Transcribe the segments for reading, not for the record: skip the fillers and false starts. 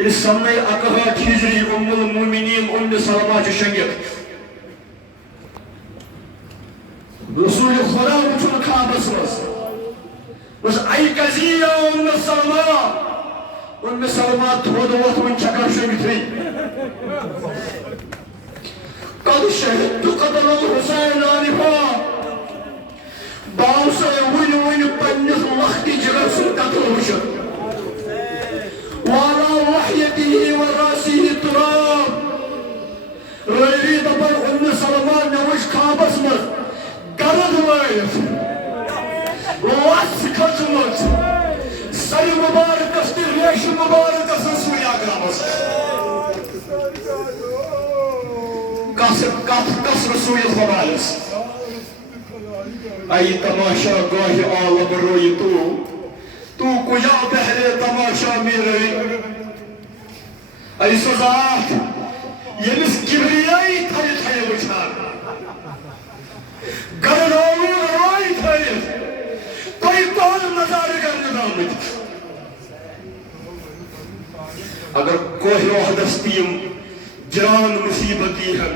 ییٚلہِ سَنَے اَکہٲٹھ ہِجری اُم المومنیٖن سلمہ چھِ شنٛگِتھ رسول خدا وٕچھُن خوابس منٛز بس اَے کزی یا سلمہ تھوٚد ووٚتھ وۄنۍ چھَکان شۄنٛگتھٕے قد شہدت قتل الحسین آنفا باو سے ون پنس لختی جگر سن قتل وشت والا وحیته و راسیه تراب ریری دپن سلمہ نوش خوابس مز گرد وائف وس کھچمت سر مبارکس تہ ریش مبارکس سوی اکرمس کس رسول خدایس ای تماشا گاہ عالم روی تو کجا بہرے تماشا میں روی ای سزات یمس کبریائی تھائی تھائی وچھان گرداؤن روی تھائی کوئی کون نظار کرنے دامت اگر کوئی وحدس تیم جان مصیبتی ہے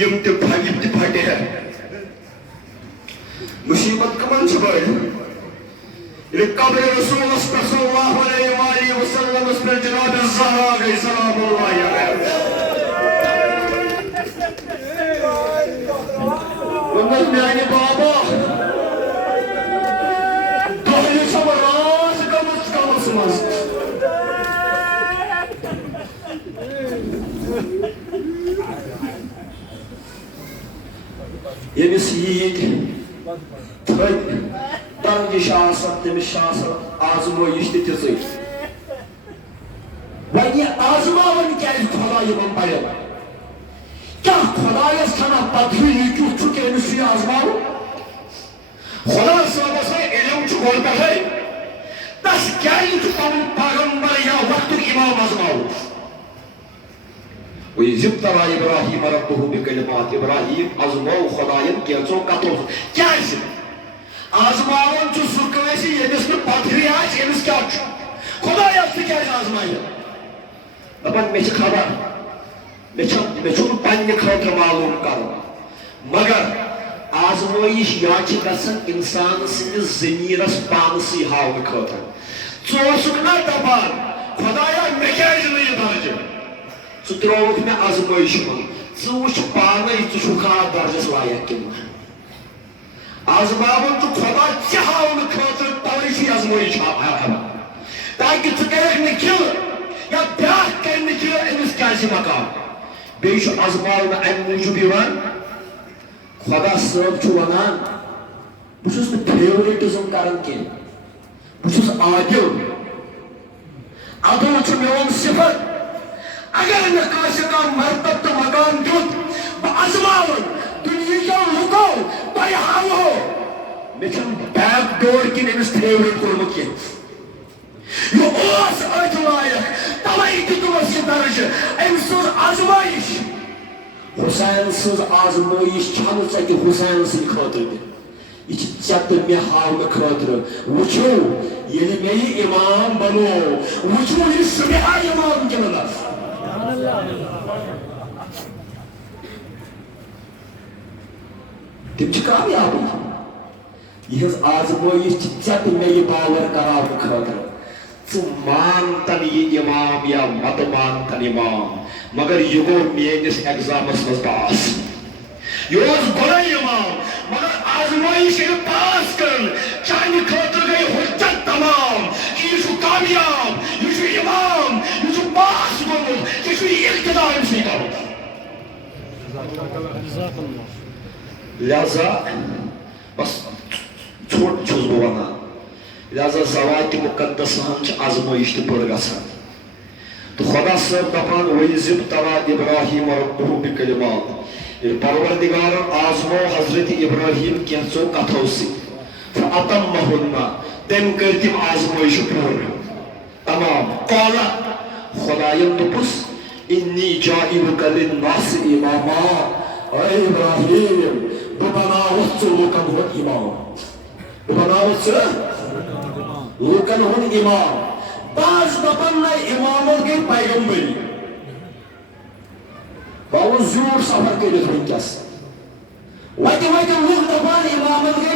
یم تہ پھٹے ہیں مصیبت کمن چھ بڑ یہ قبر رسول صلی اللہ علیہ وآلہ وسلم اس پر جناب الزہرا گئی سلام اللہ علیہ امت میانی بابا دہلی چھو راز کمس مز یمس یید تھد تنگش آسان تمس آسان آزمائش تژے وۄنۍ یہ آزماون کیازِ خدا یمن پڑن کیا خدایس چھنا پتہ یہ کیُتھ چھُ کٔمِس چھُ یہِ آزماوُن خدا صٲبس علم چھُ گۄڈٕ پٮ۪ٹھے تس کیازِ چھُ پنُن پیغمبر یا وقتُک امام آزماوُن وَإِذِ ابْتَلَىٰ إِبْرَاهِيمَ رَبُّهُ بِكَلِمَاتٍ ابراہیم ازمو خداین کینژو کتو کیازِ آزماون چھُ سُہ کٲنٛسہِ ییٚمِس نہٕ پتہٕے آسہِ أمِس کیٛاہ چھُ خدایس تہِ کیازِ آزمایہِ دپان مےٚ چھِ خبر مےٚ چھُنہٕ پننہِ خٲطرٕ معلوم کرُن مگر آزمٲیش یا چھِ گژھان انسان سٕنٛدِس ضمیٖرس پانسٕے ہاونہٕ خٲطرٕ ژٕ اوسُکھ نا دپان خدایا مےٚ کیازِ نہٕ یہِ درجہِ ژٕ ترٛووُکھ مےٚ آزمٲیش منٛز ژٕ وٕچھ پانے ژٕ چھُکھ اتھ درجس لایق کِنہٕ آزماون چھُ خدا ژےٚ ہاونہٕ خٲطرٕ توے چھِ آزمٲیش ہاوان تاکہِ ژٕ کَرکھ نہٕ کھِلہٕ یا بیٛاکھ کرِ نہٕ کھِلہٕ أمِس کیازِ مقام بیٚیہِ چھُ آزماونہٕ امہِ موٗجوٗب یِوان خدا صٲب چھُ ونان بہٕ چھُس نہٕ فیورٹزم کران کینٛہہ بہٕ چھُس عادل عدل چھُ میون صفت اگر مےٚ کٲنٛسہِ کانٛہہ مرتب تہٕ مقام دیُت بہٕ ازماون دُنیہِکیو لُکو تۄہہِ ہاوہو مےٚ چھُنہٕ بیک ڈور کِنۍ أمِس فیورٹ کوٚرمُت کینٛہہ یہِ اوس أتھۍ لایق توے دِتُمَس یہِ درجہِ أمۍ سٕنٛز آزمٲیش حسین سٕنٛز آزمٲیش چھنہٕ ژےٚ حسین سٕنٛدِ خٲطرٕ تہِ یہ ژےٚ تہٕ مےٚ ہاونہٕ خٲطرٕ وٕچھو ییٚلہِ مےٚ یہِ امام بنوو وٕچھو یہِ سُمِہا امام کِنہٕ نہ تِم چھِ کامیابی یِہٕنٛز آزمٲیش چھِ ژےٚ تہٕ مےٚ یہِ باور کراونہٕ خٲطرٕ ژٕ مانتن یہِ امام یا متہٕ مانتن امام مگر یہِ گوٚو میٲنِس ایگزامس منٛز پاس یہِ اوس گۄڈے امام مگر آزمٲیش ییٚلہِ پاس کٔرٕن چانہِ خٲطرٕ گٔے حُجت تمام کہِ یہِ چھُ کامیاب یہِ چھُ امام یہِ چھُ پاس گوٚمُت یہِ چھُ یہِ اقتدار أمسٕے کرُن لہذا بس ژھوٚٹ چھُس بہٕ ونان لہذا زواتِ مُقدساہن چھِ آزمٲیش تہِ بٔڑ گژھان تہٕ خدا صٲب دپان وَإِذِ ابْتَلَىٰ إِبْرَاهِيمَ رَبُّهُ بِكَلِمَاتٍ ییٚلہِ پروردگارن آزمو حضرت ابراہیم کینٛژو کتھو سۭتۍ فَأَتَمَّهُنَّ تٔمۍ کٔرۍ تِم آزمٲیشہِ پوٗرٕ تمام قال خداین دوٚپُس إِنِّي جَاعِلُكَ لِلنَّاسِ إِمَامًا اے ابراہیم بہٕ بناوتھ ژٕ لوٗکن ہُنٛد امام بہٕ بناوتھ ژٕ لوٗکن ہُنٛد امام بعض دپن نہ امامت گئی پیغمبری بہت زیوٗٹھ سفر کٔرِتھ وٕنکٮ۪س وتہِ وتہِ لُکھ دپان امامت گئی